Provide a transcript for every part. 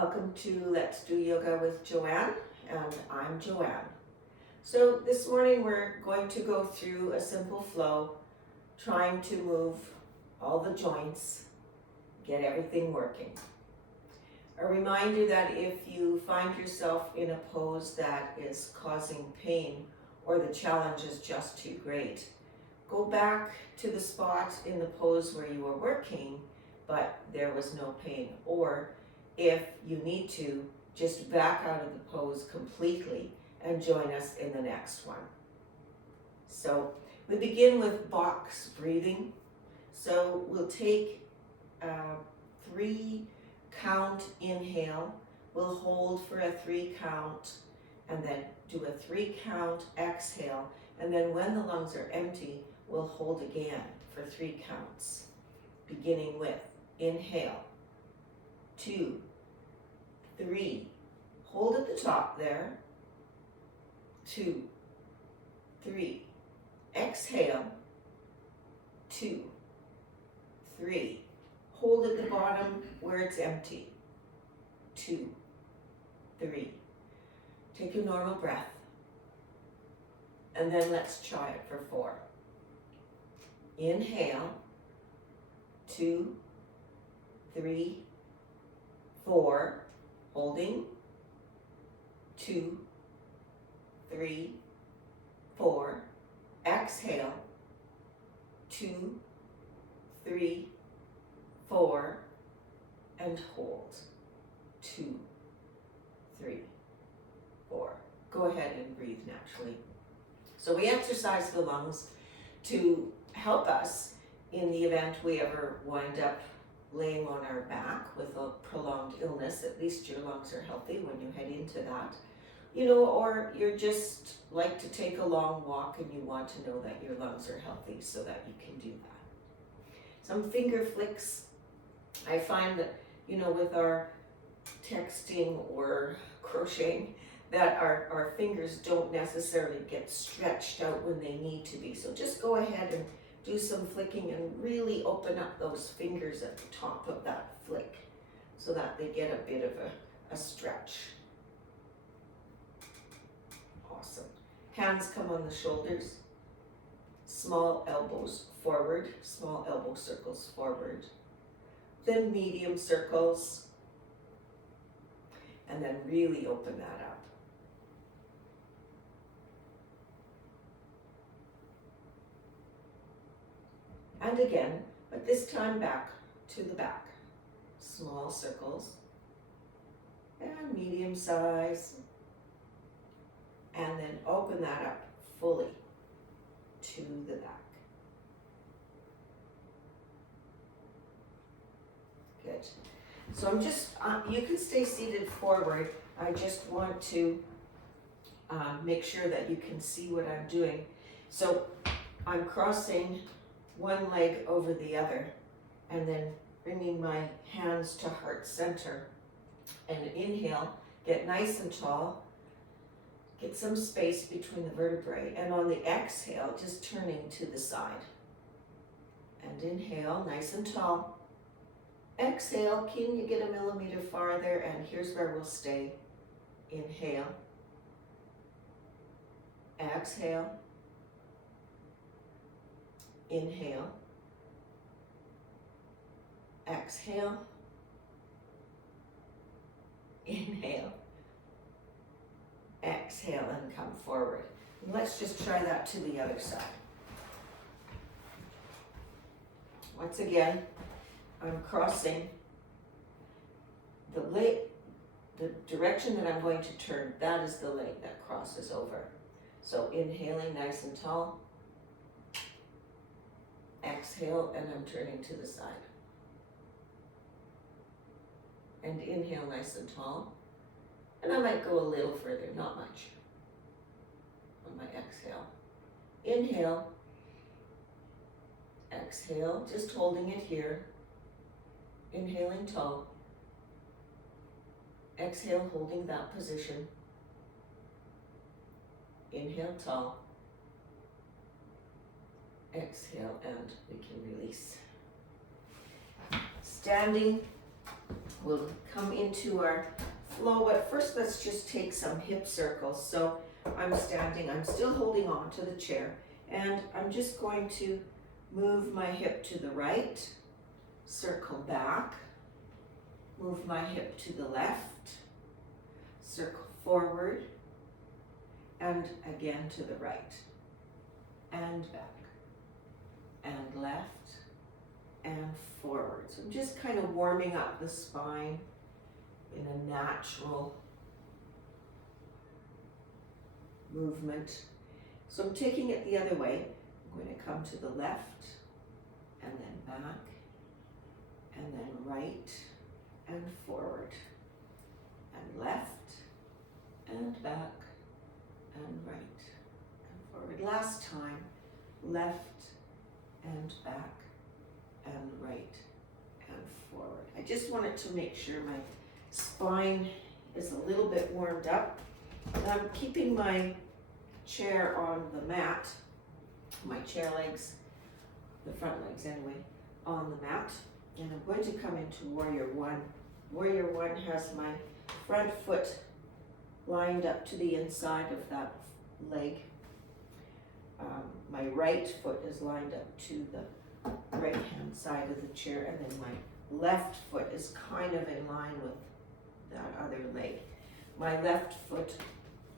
Welcome to Let's Do Yoga with Joanne, and I'm Joanne. So this morning we're going to go through a simple flow, trying to move all the joints, get everything working. A reminder that if you find yourself in a pose that is causing pain or the challenge is just too great, go back to the spot in the pose where you were working, but there was no pain. Or if you need to, just back out of the pose completely and join us in the next one. So we begin with box breathing. So we'll take a 3 count inhale. We'll hold for a 3 count and then do a 3 count exhale. And then when the lungs are empty, we'll hold again for 3 counts. Beginning with inhale, 2, 3, hold at the top there, 2, 3, exhale, 2, 3, hold at the bottom where it's empty, 2, 3, take a normal breath, and then let's try it for 4. Inhale, 2, 3, 4, holding, 2, 3, 4, exhale, 2, 3, 4, and hold, 2, 3, 4. Go ahead and breathe naturally. So we exercise the lungs to help us in the event we ever wind up laying on our back with a prolonged illness. At least your lungs are healthy when you head into that. Or you're just like to take a long walk and you want to know that your lungs are healthy so that you can do that. Some finger flicks. I find that, with our texting or crocheting, that our fingers don't necessarily get stretched out when they need to be. So just go ahead and do some flicking and really open up those fingers at the top of that flick so that they get a bit of a stretch. Awesome. Hands come on the shoulders. Small elbows forward, small elbow circles forward. Then medium circles. And then really open that up. And again, but this time back to the back. Small circles and medium size. And then open that up fully to the back. Good. So I'm just, you can stay seated forward. I just want to make sure that you can see what I'm doing. So I'm crossing one leg over the other and then bringing my hands to heart center. And inhale, get nice and tall, get some space between the vertebrae, and on the exhale, just turning to the side. And inhale, nice and tall. Exhale, can you get a millimeter farther? And here's where we'll stay. Inhale. Exhale. Inhale. Exhale. Inhale. Exhale and come forward. And let's just try that to the other side. Once again, I'm crossing the leg, the direction that I'm going to turn, that is the leg that crosses over. So inhaling nice and tall. Exhale, and I'm turning to the side. And inhale nice and tall. And I might go a little further, not much, on my exhale. Inhale. Exhale, just holding it here. Inhaling tall. Exhale, holding that position. Inhale tall. Exhale, and we can release. Standing we'll come into our flow, but first let's just take some hip circles. So I'm standing, I'm still holding on to the chair, and I'm just going to move my hip to the right, circle back, move my hip to the left, circle forward, and again to the right, and back, and left, and forward. So I'm just kind of warming up the spine in a natural movement. So I'm taking it the other way. I'm going to come to the left, and then back, and then right, and forward, and left, and back, and right, and forward. Last time, left, and back, and right, and forward. I just wanted to make sure my spine is a little bit warmed up. And I'm keeping my chair on the mat, my chair legs, the front legs anyway, on the mat. And I'm going to come into Warrior One. Warrior One has my front foot lined up to the inside of that leg. My right foot is lined up to the right hand side of the chair, and then my left foot is kind of in line with that other leg. My left foot,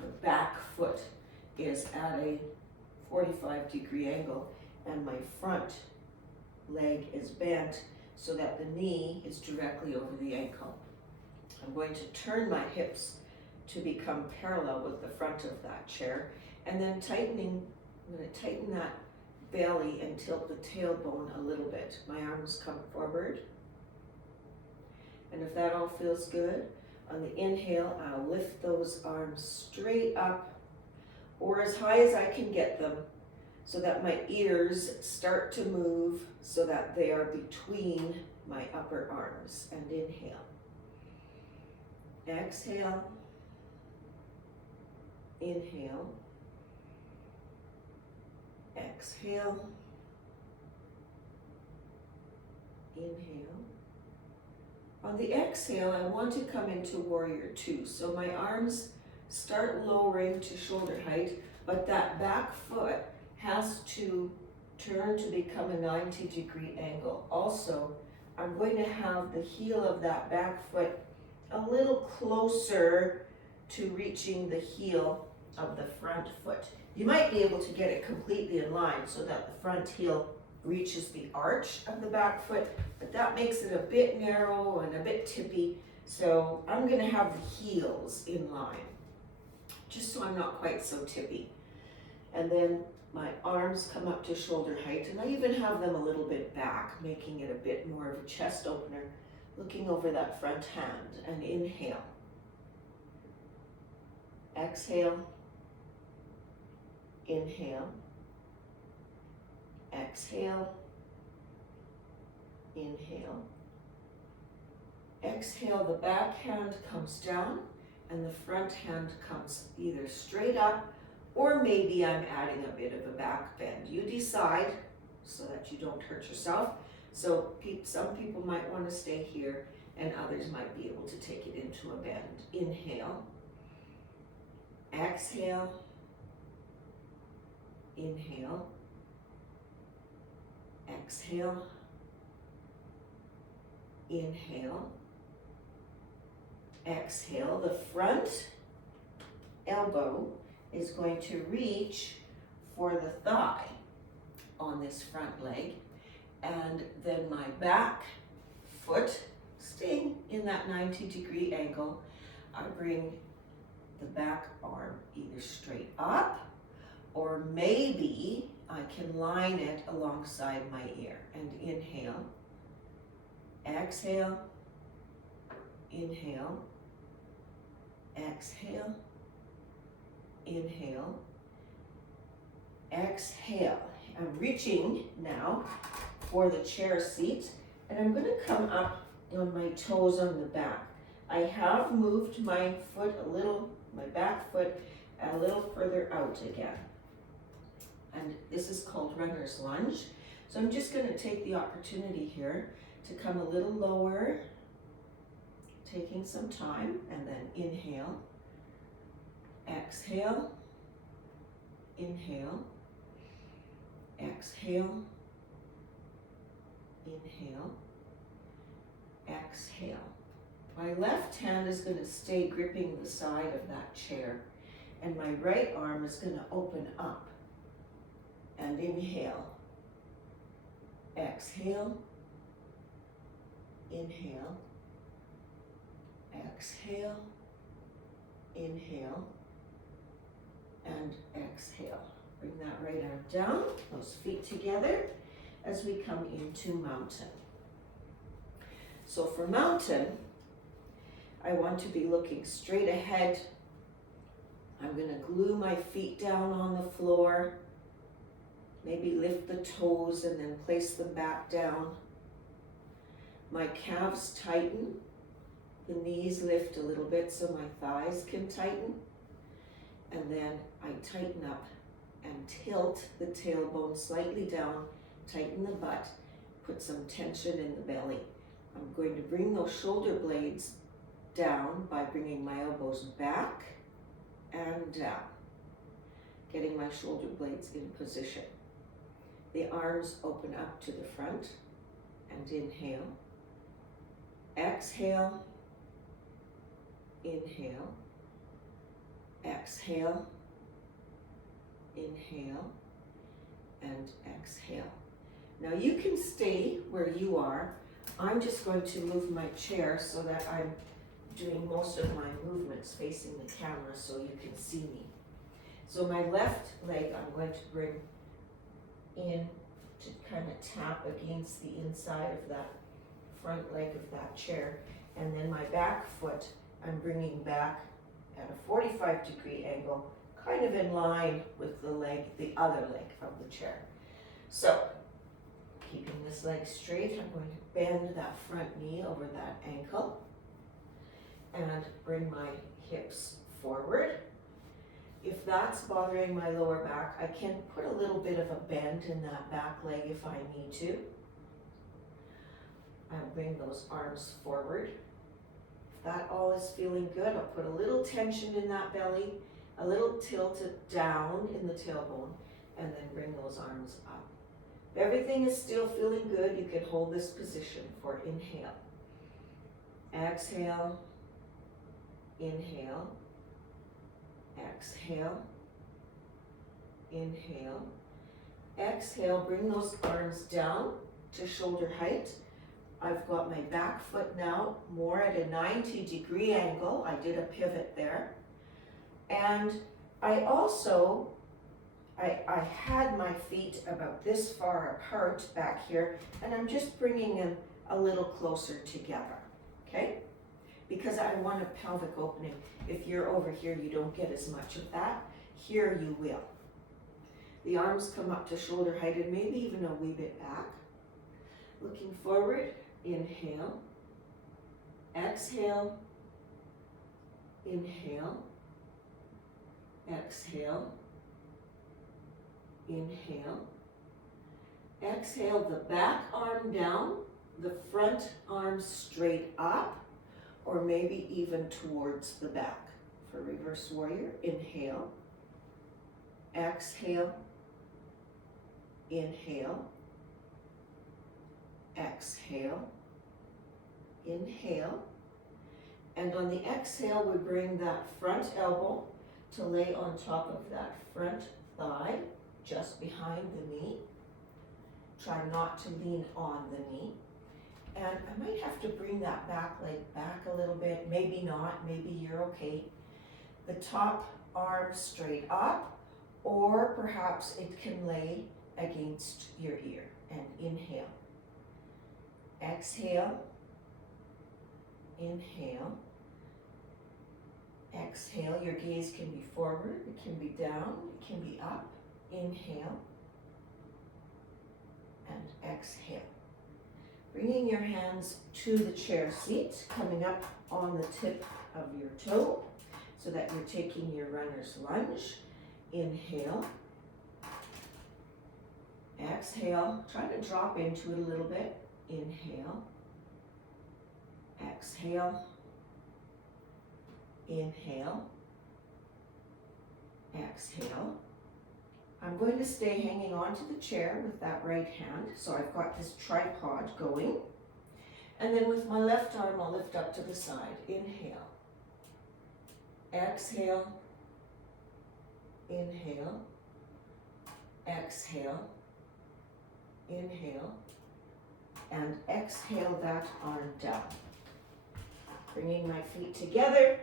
or back foot, is at a 45-degree angle, and my front leg is bent so that the knee is directly over the ankle. I'm going to turn my hips to become parallel with the front of that chair, and then I'm going to tighten that belly and tilt the tailbone a little bit. My arms come forward, and if that all feels good, on the inhale, I'll lift those arms straight up or as high as I can get them so that my ears start to move so that they are between my upper arms. And inhale. Exhale. Inhale. Exhale. Inhale. On the exhale, I want to come into Warrior Two. So my arms start lowering to shoulder height, but that back foot has to turn to become a 90-degree angle. Also, I'm going to have the heel of that back foot a little closer to reaching the heel of the front foot. You might be able to get it completely in line so that the front heel reaches the arch of the back foot, but that makes it a bit narrow and a bit tippy. So I'm going to have the heels in line, just so I'm not quite so tippy. And then my arms come up to shoulder height, and I even have them a little bit back, making it a bit more of a chest opener, looking over that front hand. And inhale. Exhale. Inhale. Exhale. Inhale. Exhale, the back hand comes down and the front hand comes either straight up, or maybe I'm adding a bit of a back bend. You decide so that you don't hurt yourself. So some people might want to stay here and others might be able to take it into a bend. Inhale. Exhale. Inhale. Exhale. Inhale. Exhale. The front elbow is going to reach for the thigh on this front leg, and then my back foot, staying in that 90-degree angle, I bring the back arm either straight up, or maybe I can line it alongside my ear. And inhale. Exhale. Inhale. Exhale. Inhale. Exhale. I'm reaching now for the chair seat, and I'm going to come up on my toes on the back. I have moved my foot a little, my back foot a little further out again. And this is called runner's lunge. So I'm just going to take the opportunity here to come a little lower taking some time, and then inhale, exhale, inhale, exhale, inhale, exhale. My left hand is going to stay gripping the side of that chair, and my right arm is going to open up. And inhale, exhale, inhale, exhale, inhale, and exhale. Bring that right arm down, those feet together as we come into mountain. So for mountain, I want to be looking straight ahead. I'm going to glue my feet down on the floor, maybe lift the toes and then place them back down. My calves tighten, the knees lift a little bit so my thighs can tighten, and then I tighten up and tilt the tailbone slightly down, tighten the butt, put some tension in the belly. I'm going to bring those shoulder blades down by bringing my elbows back and down, getting my shoulder blades in position. The arms open up to the front, and inhale, exhale, inhale, exhale, inhale, and exhale. Now you can stay where you are. I'm just going to move my chair so that I'm doing most of my movements facing the camera so you can see me. So my left leg I'm going to bring in to kind of tap against the inside of that front leg of that chair, and then my back foot I'm bringing back at a 45-degree angle, kind of in line with the leg, the other leg of the chair. So keeping this leg straight, I'm going to bend that front knee over that ankle and bring my hips forward. If that's bothering my lower back, I can put a little bit of a bend in that back leg if I need to. I'll bring those arms forward. If that all is feeling good, I'll put a little tension in that belly, a little tilt down in the tailbone, and then bring those arms up. If everything is still feeling good, you can hold this position for inhale. Exhale, inhale, exhale, inhale, exhale, bring those arms down to shoulder height. I've got my back foot now more at a 90-degree angle. I did a pivot there. And I also, I had my feet about this far apart back here, and I'm just bringing them a little closer together, okay? Because I want a pelvic opening. If you're over here, you don't get as much of that. Here you will. The arms come up to shoulder height and maybe even a wee bit back. Looking forward, inhale, exhale, inhale, exhale, inhale, exhale, the back arm down, the front arm straight up, or maybe even towards the back. For reverse warrior, inhale, exhale, inhale, exhale, inhale, and on the exhale we bring that front elbow to lay on top of that front thigh, just behind the knee. Try not to lean on the knee. And I might have to bring that back leg back a little bit, maybe not, maybe you're okay. The top arm straight up, or perhaps it can lay against your ear. And inhale, exhale, inhale, exhale. Your gaze can be forward, it can be down, it can be up. Inhale and exhale. Bringing your hands to the chair seat, coming up on the tip of your toe so that you're taking your runner's lunge. Inhale, exhale, try to drop into it a little bit. Inhale, exhale, Inhale. Exhale. I'm going to stay hanging onto the chair with that right hand. So I've got this tripod going. And then with my left arm, I'll lift up to the side. Inhale. Exhale. Inhale. Exhale. Inhale. And exhale that arm down. Bringing my feet together.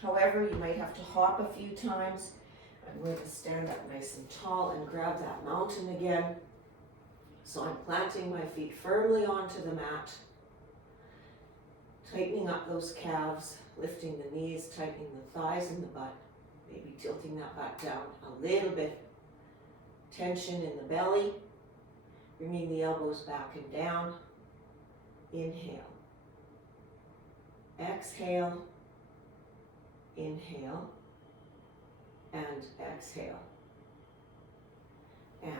However, you might have to hop a few times. I'm going to stand up nice and tall and grab that mountain again. So I'm planting my feet firmly onto the mat. Tightening up those calves, lifting the knees, tightening the thighs and the butt. Maybe tilting that butt down a little bit. Tension in the belly. Bringing the elbows back and down. Inhale. Exhale. Inhale. And exhale. And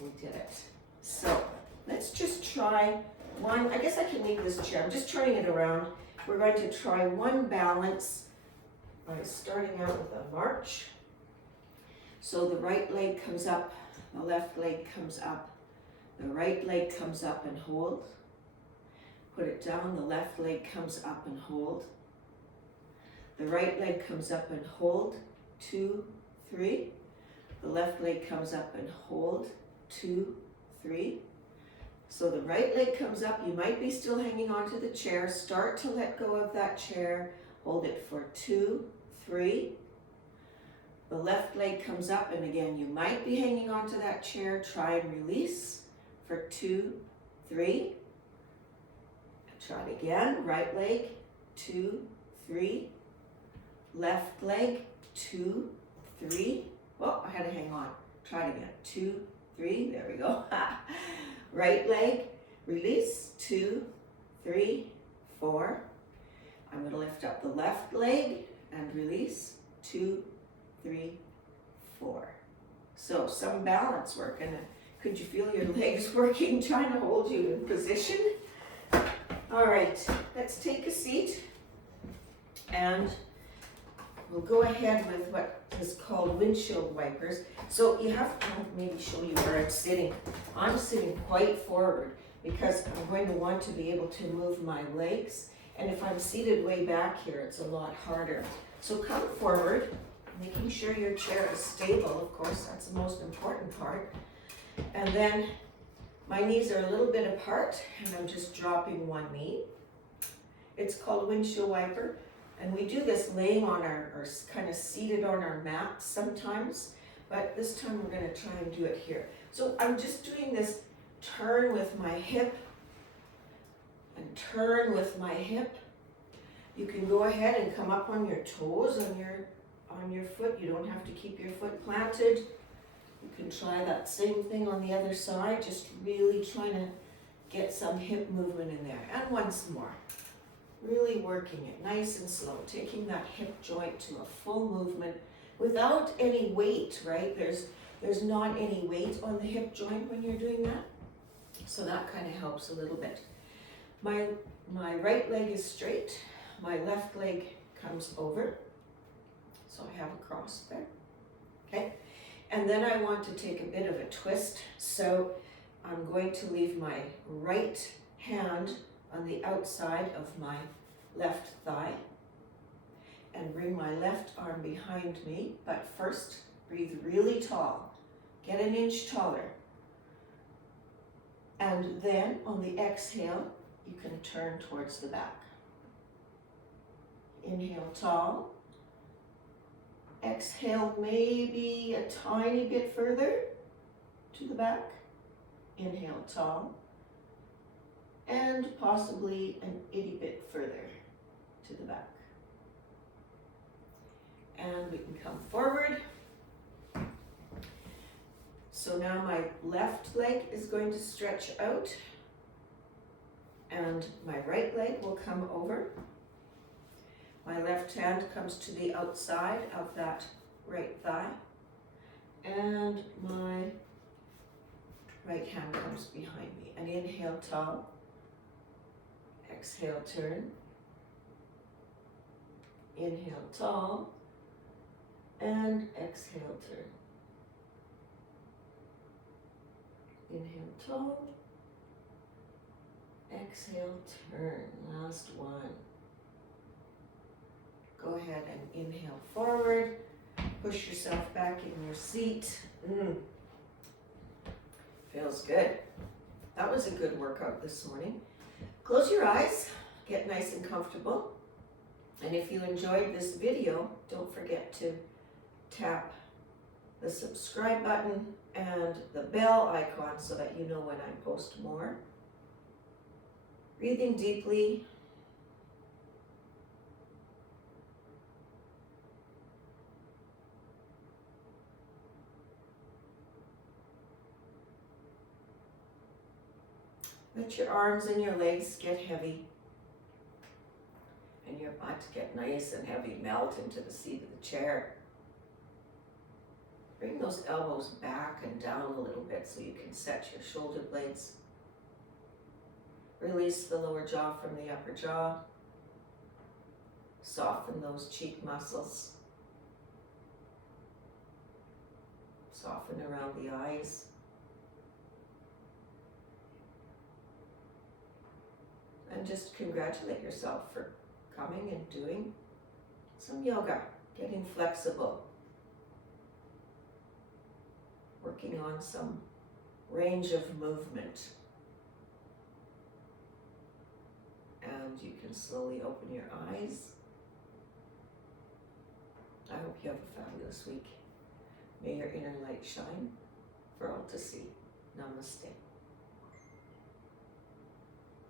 we did it. So let's just try one. I guess I can leave this chair. I'm just turning it around. We're going to try one balance by starting out with a march. So the right leg comes up, the left leg comes up, the right leg comes up and hold. Put it down, the left leg comes up and hold. The right leg comes up and hold, 2, 3. The left leg comes up and hold, 2, 3. So the right leg comes up, you might be still hanging onto the chair. Start to let go of that chair, hold it for 2, 3. The left leg comes up and again, you might be hanging onto that chair. Try and release for 2, 3. Try it again, right leg, 2, 3. Left leg, 2, 3. Oh, I had to hang on. Try it again. 2, 3. There we go. Right leg, release. 2, 3, 4. I'm going to lift up the left leg and release. 2, 3, 4. So some balance work. And could you feel your legs working, trying to hold you in position? All right, let's take a seat. And we'll go ahead with what is called windshield wipers. So you have to maybe show you where I'm sitting. I'm sitting quite forward because I'm going to want to be able to move my legs. And if I'm seated way back here, it's a lot harder. So come forward, making sure your chair is stable. Of course, that's the most important part. And then my knees are a little bit apart and I'm just dropping one knee. It's called a windshield wiper. And we do this laying on or kind of seated on our mat sometimes, but this time we're going to try and do it here. So I'm just doing this turn with my hip and turn with my hip. You can go ahead and come up on your toes on your foot. You don't have to keep your foot planted. You can try that same thing on the other side, just really trying to get some hip movement in there. And once more. Really working it nice and slow, taking that hip joint to a full movement without any weight, right? There's not any weight on the hip joint when you're doing that. So that kind of helps a little bit. My right leg is straight, my left leg comes over. So I have a cross there, okay? And then I want to take a bit of a twist. So I'm going to leave my right hand on the outside of my left thigh and bring my left arm behind me, but first breathe really tall, get an inch taller, and then on the exhale you can turn towards the back. Inhale tall, exhale maybe a tiny bit further to the back, inhale tall, and possibly an itty bit further to the back. And we can come forward. So now my left leg is going to stretch out and my right leg will come over. My left hand comes to the outside of that right thigh and my right hand comes behind me. And inhale tall. Exhale, turn. Inhale tall and exhale turn. Inhale tall, exhale turn. Last one. Go ahead and inhale forward. Push yourself back in your seat. Feels good. That was a good workout this morning. Close your eyes, get nice and comfortable. And if you enjoyed this video, don't forget to tap the subscribe button and the bell icon so that you know when I post more. Breathing deeply. Let your arms and your legs get heavy and your butt get nice and heavy. Melt into the seat of the chair. Bring those elbows back and down a little bit so you can set your shoulder blades. Release the lower jaw from the upper jaw. Soften those cheek muscles. Soften around the eyes. And just congratulate yourself for coming and doing some yoga, getting flexible, working on some range of movement. And you can slowly open your eyes. I hope you have a fabulous week. May your inner light shine for all to see. Namaste.